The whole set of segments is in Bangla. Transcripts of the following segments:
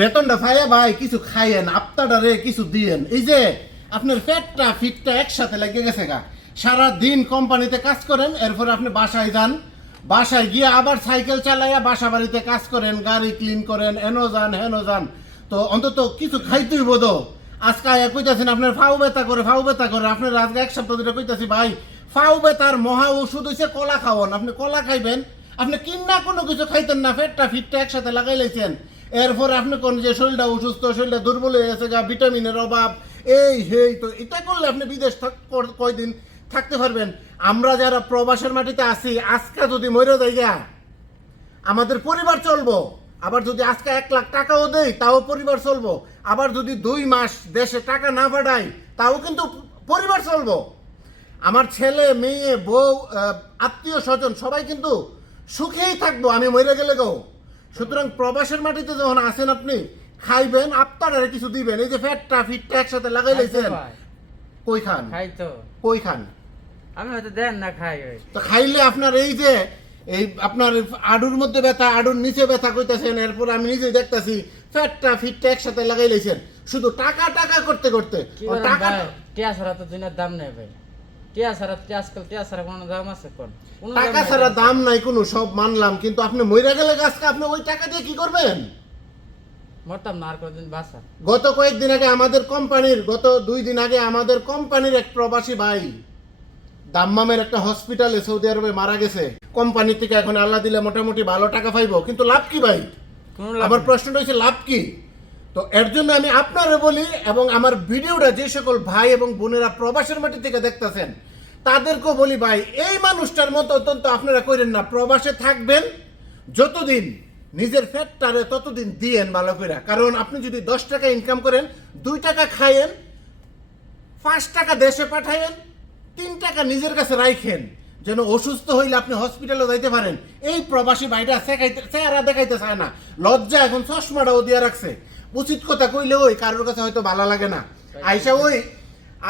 বেতনটা খাইয়া ভাই, কিছু খাইয়েন আপনারা কিছু দিয়েন। এই যে আপনার পেটটা, ফিটটা একসাথে লেগে গেছে গা। সারা দিন কোম্পানিতে কাজ করেন, এরপর আপনি বাসায় যান। বাসায় গিয়ে আবার সাইকেল চালাইয়া বাসা বাড়িতে কাজ করেন, গাড়ি ক্লিন করেন, এনো যান, হেনো যান। তো অন্তত কিছু খাইতেই বোধ আজকে কইতাছেন, আপনার ফাউ ব্যথা করে ফাউ ব্যথা করে। আপনার আজকে এক সপ্তাহ ধরে কইতাছি, ভাই ফাউ ব্যথার মহা ওষুধ হইছে কলা খাওয়ান। আপনি কলা খাইবেন, আপনি কিনা কোনো কিছু খাইতেন না, পেটটা, ফিটটা একসাথে লাগাই লাইছেন। এরপর আপনি কোন যে শরীরটা অসুস্থ, শরীরটা দুর্বল হয়ে গেছে, গা ভিটামিনের অভাব, এই হেই তো এটা করলে আপনি বিদেশ কয়দিন থাকতে পারবেন। আমরা যারা প্রবাসের মাটিতে আছি, আজকে যদি মরে যাই গা, আমাদের পরিবার চলবো। আবার যদি আজকে এক লাখ টাকাও দেই, তাও পরিবার চলবো। আবার যদি দুই মাস দেশে টাকা না পাঠাই, তাও কিন্তু পরিবার চলবো। আমার ছেলে, মেয়ে, বউ আত্মীয় স্বজন সবাই কিন্তু সুখেই থাকব, আমি মরে গেলে গো। সুতরাং প্রবাসের মাটিতে যখন আসেন আপনি খাইবেন আপনারা কিছু দিবেন। এই যে ফ্যাটটা ফিটটা একসাথে লাগাই লাইছেন। কই খান? খাই তো কই খান? আমি হয়তো দেন না খাই তো খাইলে আপনার এই যে এই আপনার আডুর মধ্যে ব্যথা আডুর নিচে ব্যথা কইতাছেন এরপর আমি নিজেই দেখতাছি ফ্যাটটা ফিটটা একসাথে লাগাই লাইছেন। শুধু টাকা টাকা করতে করতে। টাকা টিয়া ছাড়া তো দুনিয়ার দাম নেই ভাই। টিয়া ছাড়া টিয়া আজকাল টিয়া ছাড়া কোনো দাম আছে কোন? টাকা। ছাড়া দাম নাই কোনো সব মানলাম কিন্তু আপনি মইরা গেলে গাছকে আপনি ওই টাকা দিয়ে কি করবেন? মরতাম না আর কোনদিন বাসা গত কয়েকদিন আগে আমাদের কোম্পানির গত দুই দিন আগে আমাদের কোম্পানির এক প্রবাসী ভাই দাম্মামের একটা হসপিটালে সৌদি আরবে মারা গেছে। কোম্পানি থেকে এখন আল্লাহ দিলে মোটামুটি ভালো টাকা পাইবো কিন্তু লাভ কি ভাই? লাভ আমার প্রশ্নটা হচ্ছে লাভ কি? তো এর জন্য আমি আপনারে বলি এবং আমার ভিডিওটা যে সকল ভাই এবং বোনেরা প্রবাসের মাটি থেকে দেখতেছেন, তাদেরকেও বলি ভাই, এই মানুষটার মতো অত্যন্ত আপনারা করেন না, প্রবাসে থাকবেন, যতদিন নিজের ফ্যাটটারে ততদিন দিয়েন ভালো করে কারণ আপনি যদি দশ টাকা ইনকাম করেন, দুই টাকা খায়েন পাঁচ টাকা দেশে পাঠায়েন তিন টাকা নিজের কাছে রাখেন যেন অসুস্থ হইলে আপনি হসপিটালে যাইতে পারেন। এই প্রবাসী ভাইটা চেহারা দেখাইতে চায় না। লজ্জা এখন চশমাটাও দিয়ে রাখছে। উচিত কথা কইলে ওই কারোর কাছে হয়তো ভালো লাগে না। আইসা ওই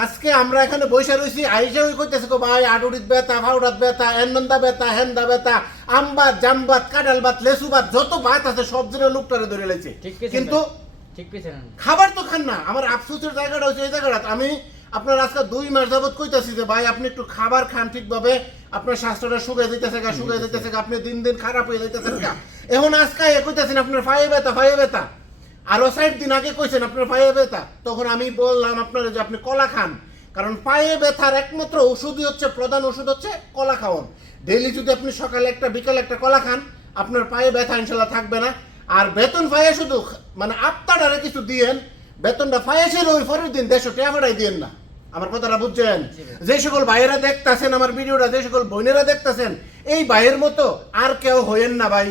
আজকে আমরা এখানে বসে রয়েছি আইসা ওই কইতেছে গো ভাই আডুরিত বেতা ফাউডাত বেতা হেনন্দা বেতা হেন্দা বেতা আমবাত জামবাত কাডালবাত লেসুবাত যত বাত আছে সব দিনে লোকটারে ধরে কইছেন কিন্তু খাবার তো খান না। আমার আফসোসের জায়গাটা হচ্ছে এই জায়গাটা আমি আপনার আজকে দুই মাস যাবত কইতাছি যে ভাই আপনি একটু খাবার খান ঠিকভাবে। আপনার স্বাস্থ্যটা শুকিয়ে দিতেছে গা শুকিয়ে দিতেছে গা। আপনি দিন দিন খারাপ হয়ে যাইতেছেন গা। এখন আজকে কইতাছেন আপনার ফাইয়ে ব্যথা ফাইয়ে ব্যথা। আরও ষাট দিন আগে কইছেন আপনার পায়ে ব্যথা। তখন আমি বললাম আপনার যে আপনি কলা খান। কারণ পায়ে ব্যথার একমাত্র ওষুধই হচ্ছে প্রধান ওষুধ হচ্ছে কলা খাওয়ান। ডেইলি যদি আপনি সকালে একটা বিকালে একটা কলা খান আপনার পায়ে ব্যথা ইনশাল্লাহ থাকবে না। আর বেতন পায়ে শুধু মানে আপনারা কিছু দিয়েন বেতনটা পায়ে ছিল ওই পরের দিন দেড়শো টাকা ভাড়াই দিয়েন না। আমার কথাটা বুঝছেন? যে সকল ভাইয়েরা দেখতাছেন আমার ভিডিওটা যে সকল বোনেরা দেখতাছেন এই ভাইয়ের মতো আর কেউ হইয়েন না ভাই।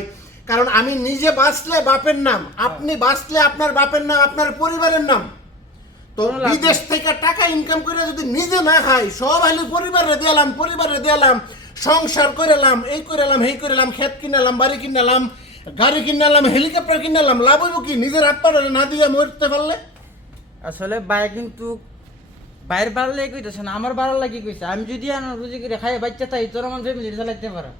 কারণ আমি নিজে বাঁচলে বাপের নাম আপনি বাঁচলে আপনার বাপের নাম আপনার পরিবারের নাম। তো বিদেশ থেকে টাকা ইনকাম করে যদি নিজে না খাই সব আলু পরিবারে দিয়ালাম পরিবারে দিয়ালাম সংসার করেলাম এই করেলাম এই করেলাম ক্ষেত কিনালাম বাড়ি কিনালাম গাড়ি কিনালাম হেলিকপ্টার কিনালাম লাভ হইব কি? নিজের আত্মারে না দিয়ে মরতে পারলে? আসলে ভাই কিন্তু বাইরের বাড়ালে কইতেছে না আমার বাড়ার লাগি কইছে। আমি যদি রুজি করে খাই বাচ্চা তাই তোর আমার ফ্যামিলি চালাইতে পারো।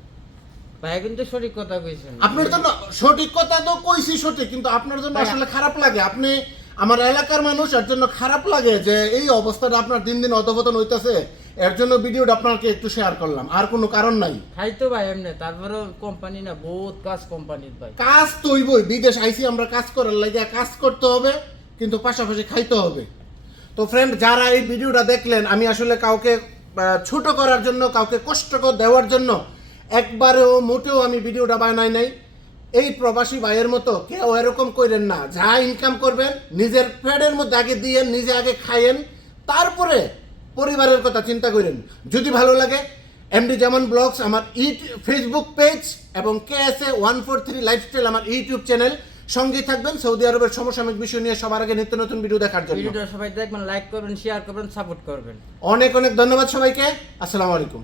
ভাই কিন্তু সঠিক কথা কইছেন। আপনার জন্য সঠিক কথা তো কইছি সঠিক কিন্তু আপনার জন্য আসলে খারাপ লাগে। আপনি আমার এলাকার মানুষ এর জন্য খারাপ লাগে যে এই অবস্থাটা আপনার দিন দিন অধপতন হইতাছে। এর জন্য ভিডিওটা আপনাকে একটু শেয়ার করলাম আর কোনো কারণ নাই। খাই তো ভাই এমনি তারপরে কোম্পানি না বহুত কাজ কোম্পানির ভাই। কাজ তো হইবই বিদেশ আইসি আমরা কাজ করার লাগে কাজ করতে হবে কিন্তু পাশাপাশি খাইতে হবে। তো ফ্রেন্ড যারা এই ভিডিওটা দেখলেন আমি আসলে কাউকে ছোট করার জন্য কাউকে কষ্টকর দেওয়ার জন্য একবারেও মোটেও আমি ভিডিওটা বানাই নাই। এই প্রবাসী ভাইয়ের মতো কেউ এরকম করেন না। যা ইনকাম করবেন নিজের পেটের মধ্যে আগে দিয়েন নিজে আগে খাইয়েন তারপরে পরিবারের কথা চিন্তা করেন। যদি ভালো লাগে এমডি যেমন ব্লগস আমার ইউটিউব ফেসবুক পেজ এবং K S A one four three lifestyle আমার ইউটিউব চ্যানেল সঙ্গে থাকবেন। সৌদি আরবের সমসাময়িক বিষয় নিয়ে সবার আগে নিত্য নতুন ভিডিও দেখার জন্য। ভিডিওটা সবাই দেখবেন লাইক করবেন শেয়ার করবেন সাপোর্ট করবেন। অনেক অনেক ধন্যবাদ সবাইকে। আসসালামু আলাইকুম।